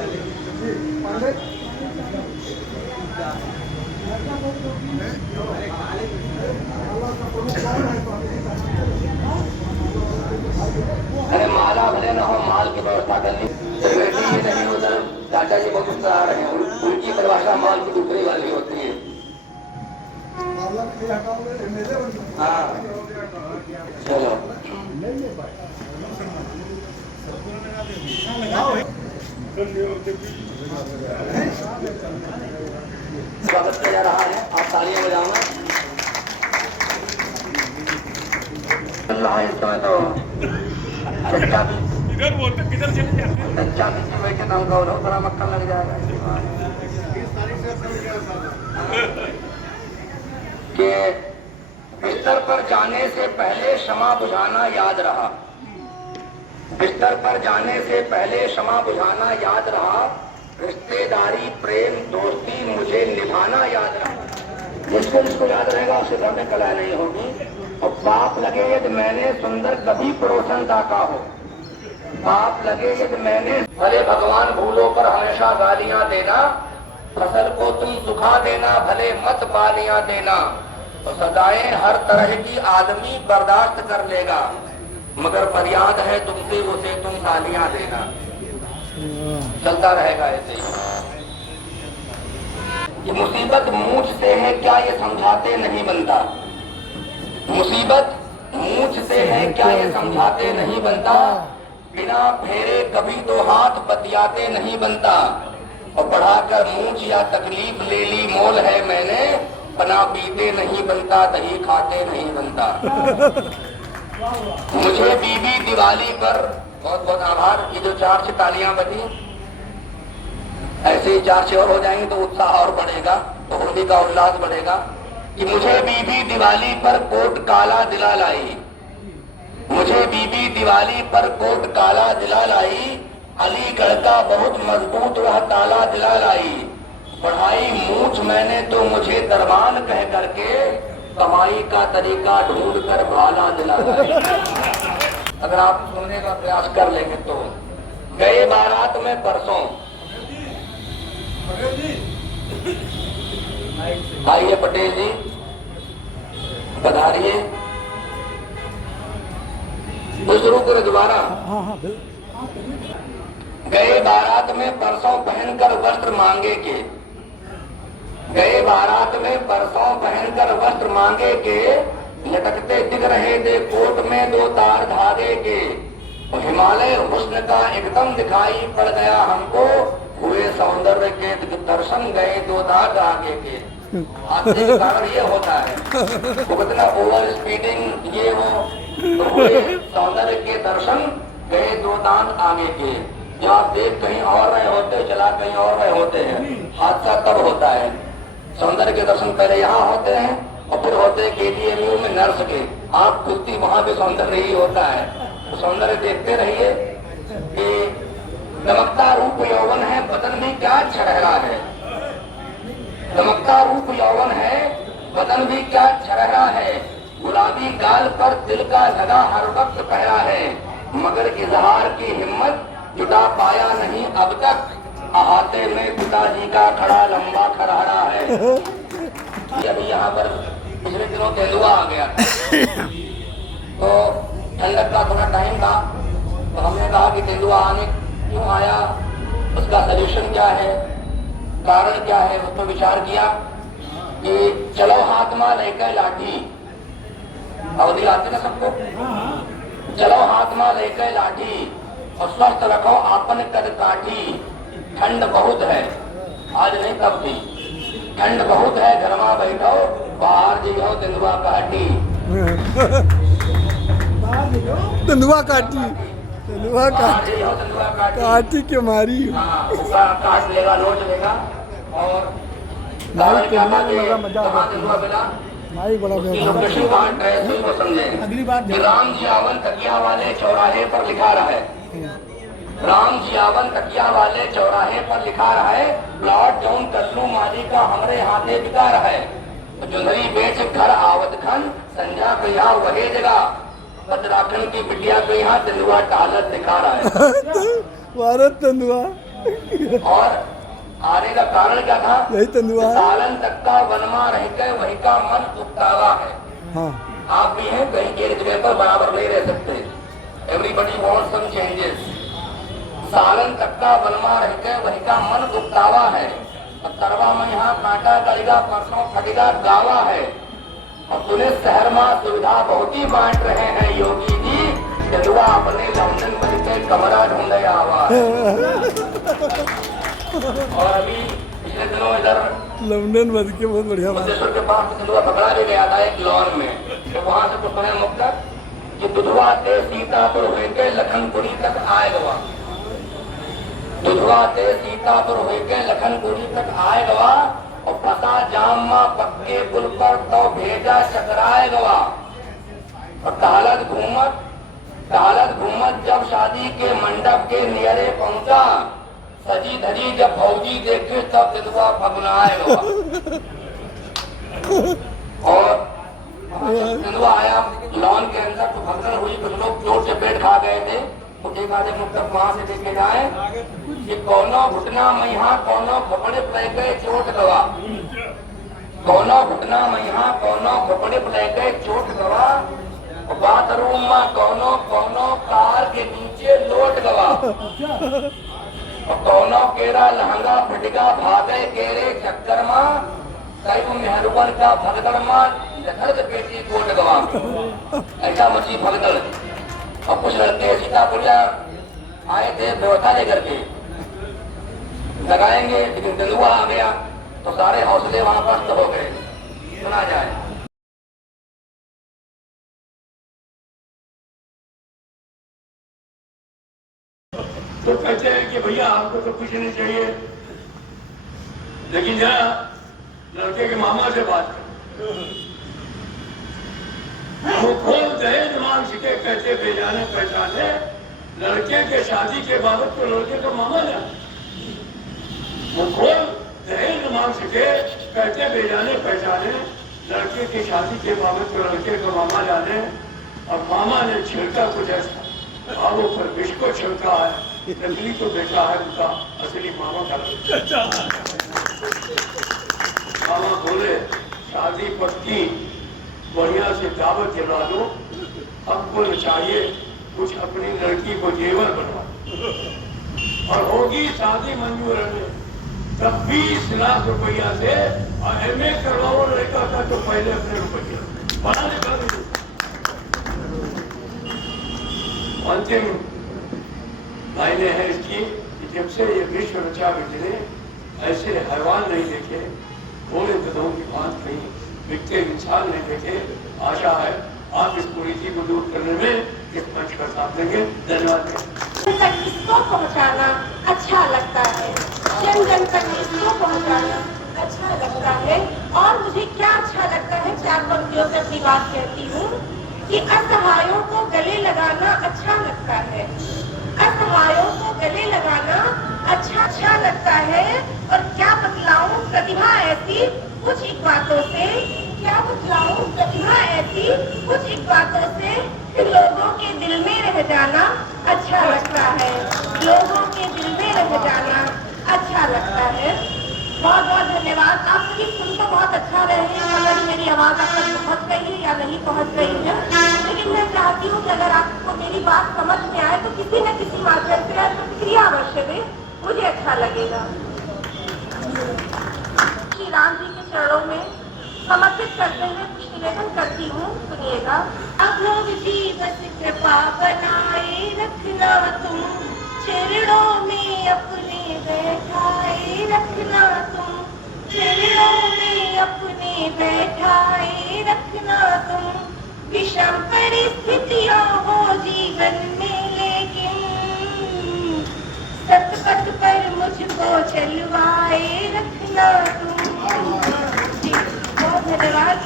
अरे माला भले न हो, माल की व्यवस्था कर ली। ये नहीं उधर चाचा जी बहुत उत्साह आ रहे हैं, उनकी परिभाषा माल की दूसरी वाली होती है। हाँ चलो स्वागत किया जा रहा है, आप तालियां बजाओगे। तो किधर चले जाते बैठे नाम का बड़ा मक्खन लग जाएगा। कि बिस्तर पर जाने से पहले क्षमा बुझाना याद रहा, बिस्तर पर जाने से पहले क्षमा बुझाना याद रहा, रिश्तेदारी प्रेम दोस्ती मुझे निभाना याद रहा। जिसको याद रहेगा उसके घर में कला नहीं होगी। और पाप लगे यदि मैंने सुंदर कभी पड़ोसन ताका हो, पाप लगे यदि मैंने, भले भगवान भूलों पर हमेशा गालियां देना, फसल को तुम सुखा देना, भले मत बालियां देना, तो सदाएं हर तरह की आदमी बर्दाश्त कर लेगा, मगर फरियाद है तुमसे उसे तुम गालियां देना। चलता रहेगा ऐसे ही। ये मुसीबत मूंछ से है क्या ये समझाते नहीं बनता, मुसीबत मूंछ से है क्या ये समझाते नहीं बनता, बिना फेरे कभी तो हाथ बतियाते नहीं बनता, और बढ़ाकर मूंछ या तकलीफ ले ली मोल है मैंने, बना पीते नहीं बनता दही खाते नहीं बनता। मुझे बीबी दिवाली पर बहुत बहुत आभार। ये जो 4 से तालियां बजी, ऐसे ही 4 से और हो जाएंगे तो उत्साह और बढ़ेगा, तो होली का उल्लास बढ़ेगा। कि मुझे बीबी दिवाली पर कोट काला दिला लाई, मुझे बीबी दिवाली पर कोट काला दिला लाई, अलीगढ़ का बहुत मजबूत वह ताला दिला लाई, बढ़ाई मूंछ मैंने तो मुझे दरबान कह करके, कमाई का तरीका ढूंढ कर भाला दिला लाई। अगर आप सुनने का प्रयास कर लेंगे तो गए बारात में परसों, आइए पटेल जी पधारिए, तो शुरू करो दोबारा। गए बारात में परसों पहनकर वस्त्र मांगे के, गए बारात में परसों पहनकर वस्त्र मांगे के, लटकते दिख रहे थे कोट में 2 तार धागे के, और हिमालय हुस्न का एकदम दिखाई पड़ गया हमको, हुए सौंदर्य के दर्शन गए 2 दाग आगे के। हादसे के कारण ये होता है, कितना ओवर स्पीडिंग ये वो, तो हुए सौंदर्य के दर्शन गए 2 दाग आगे के। जब आप देख कहीं और रहे होते, चला कहीं और रहे होते हैं, हादसा तब होता है। सौंदर्य के दर्शन पहले यहाँ होते हैं और फिर होते हैं KTMU में नर्स के, आप खुदती वहां भी सौंदर्य ही होता है। तो सौंदर्य देखते रहिए कि दमकता रूप यौवन है, बदन भी क्या छरहरा है, दमकता रूप यौवन है, बदन भी क्या छरहरा है, गुलाबी गाल पर दिल का लगा हर वक्त पहरा है, मगर इजहार की हिम्मत जुटा पाया नहीं अब तक, अहाते में पिताजी का खड़ा लंबा खरहरा है। अभी यहाँ पर पिछले दिनों तेंदुआ आ गया, तो ठंडक का थोड़ा टाइम था, तो हमने कहा कि तेंदुआ आने क्यों आया, उसका सलूशन क्या है, कारण क्या है, उस पर विचार किया कि चलो हाथ में लेकर लाठी, अवधि आती ना सबको, चलो हाथ में लेकर लाठी, और स्वस्थ रखो आपन कद काठी, ठंड बहुत है, आज नहीं तब थी, ठंड बहुत है घर में बैठो, बाहर जियो तेंदुआ काटी, तेंदुआ काटी, तेंदुआ काटी के मारी, काट लेगा नोच लेगा। और अगली बात राम जी आवन तकिया वाले चौराहे पर लिखा रहा है, राम जी आवन तकिया वाले चौराहे पर लिखा रहा है, प्लॉट जौन कल्लू माली का हमरे हाथे बिका रहा है, तो जुंदरी बेच घर आवत खन, संजा को यहाँ वही जगह, उत्तराखंड की बिटिया को यहाँ तेंदुआ टालत दिखा रहा है। भारत तेंदुआ और आने का कारण क्या था? यही तेंदुआ है। सालन तक का वनमा रह गए वही का मन उकतावा है। हाँ आप भी हैं, कहीं की एक जगह पर बराबर नहीं रह सकते। Everybody wants some changes. सालन तक का वनमा रह गए वही का मन उकतावा है। अब तरवा में यहाँ कांटा गलेगा, परसों फटेगा गावा है। और पुलिस शहर में सुविधा बहुत ही बांट रहे हैं योगी जी। तेंदुआ अपने लंदन बन के कमरा ढूंढे आवा है। और अभी पिछले दिनों इधर लंदन बद के बहुत बढ़िया बात। मुक्तेश्वर के पास तेंदुआ पकड़ा भी गया था एक लॉन में। तो वहां से कुछ समय मुक्त कि दुधवा ते सीतापुर होके लखनपुरी तक आएगा। दुधवा ते सीतापुर होके लखनपुरी तक आएगा। और फसा जाम में पक्के पुल पर तो भेजा चकराएगा। और टहलत घूमत जब शादी के मंडप के नियरे पहुंचा। सजी धजी जब फौजी देखे तब तेंदुआ फगुनाएगा। और तेंदुआ आया लॉन के अंदर तो भगदड़ हुई। कुछ लोग चोट से पेट खा गए थे। मुझे आधे मुक्त वहां से देखे जाए कि कोनो घुटना में यहाँ कोनो खोपड़े पड़ गए चोट गवा। कोनो घुटना में यहाँ कोनो खोपड़े पड़ गए चोट गवा। बाथरूम में कोनो कोनो कार के नीचे लोट गवा। और कोनो केरा लहंगा फटगा भागे केरे चक्कर में। कई मेहरुबन का भगदड़ में जखर पेटी कोट गवा। ऐसा मची भगदड़। और कुछ लड़के सीतापुरिया आए थे व्यवस्था लेकर के लगाएंगे, लेकिन तेंदुआ आ गया तो सारे हौसले वहां पस्त हो गए। सुना जाए। तो कहते हैं कि भैया आपको तो कुछ नहीं चाहिए, लेकिन जरा लड़के के मामा से बात कर। वो खोल दहेज मांग सके कहते बेजाने पहचाने। लड़के के शादी के बाबत तो लड़के का मामा जाने। वो खोल दहेज मांग सके कहते बेजाने पहचाने। लड़के की शादी के बाबत तो लड़के का मामा जाने। और मामा ने छिड़का कुछ ऐसा, बाबू पर विष को छिड़का है। नकली तो बेटा है उनका, असली मामा का। मामा बोले शादी पक्की, बढ़िया से दावत जला दो। हमको चाहिए कुछ अपनी लड़की को जेवर बनवा। और होगी शादी मंजूर है तब 20 लाख रुपया से। और MA करवाओ लड़का था तो पहले अपने रुपया बनाने का। अंतिम लाइने हैं इसकी कि जब से ये विश्व रचा बिजले ऐसे हैवान नहीं देखे, घोड़े गधों की बात कहीं बिकते इंसान नहीं देखे। आशा है आप इस कुरीति को दूर करने में इस मंच का साथ देंगे। धन्यवाद। तक इसको पहुंचाना अच्छा लगता है, जन जन तक इसको पहुंचाना अच्छा लगता है। और मुझे क्या अच्छा लगता है, 4 पंक्तियों से अपनी बात कहती हूँ कि असहायों को गले लगाना अच्छा लगता है। असहायों को गले लगाना अच्छा लगता है। और क्या बतलाऊं प्रतिभा ऐसी कुछ एक बातों से, क्या बतलाऊं प्रतिभा ऐसी कुछ एक बातों से कि लोगों के दिल में रह जाना अच्छा लगता है। लोगों के दिल में रह जाना अच्छा लगता है। बहुत बहुत धन्यवाद। आप सभी सुन तो बहुत अच्छा रहे हैं। अगर मेरी आवाज आप तक पहुंच गई है या नहीं पहुंच गई है, लेकिन मैं चाहती हूँ कि अगर आपको मेरी बात समझ में आए तो किसी न किसी माध्यम से प्रतिक्रिया अवश्य दे, मुझे अच्छा लगेगा। श्री राम जी के चरणों में समर्पित करते हुए कुछ निवेदन करती हूँ, सुनिएगा। अघोर जीवत कृपा बनाए रखना तुम, चरणों में अपने बैठाए रखना तुम, चरणों में अपने बैठाए रखना तुम। विषम परिस्थितियां हो जीवन में लेकिन सतपथ पर मुझको चलवाए रखना तुम। जी बहुत धन्यवाद।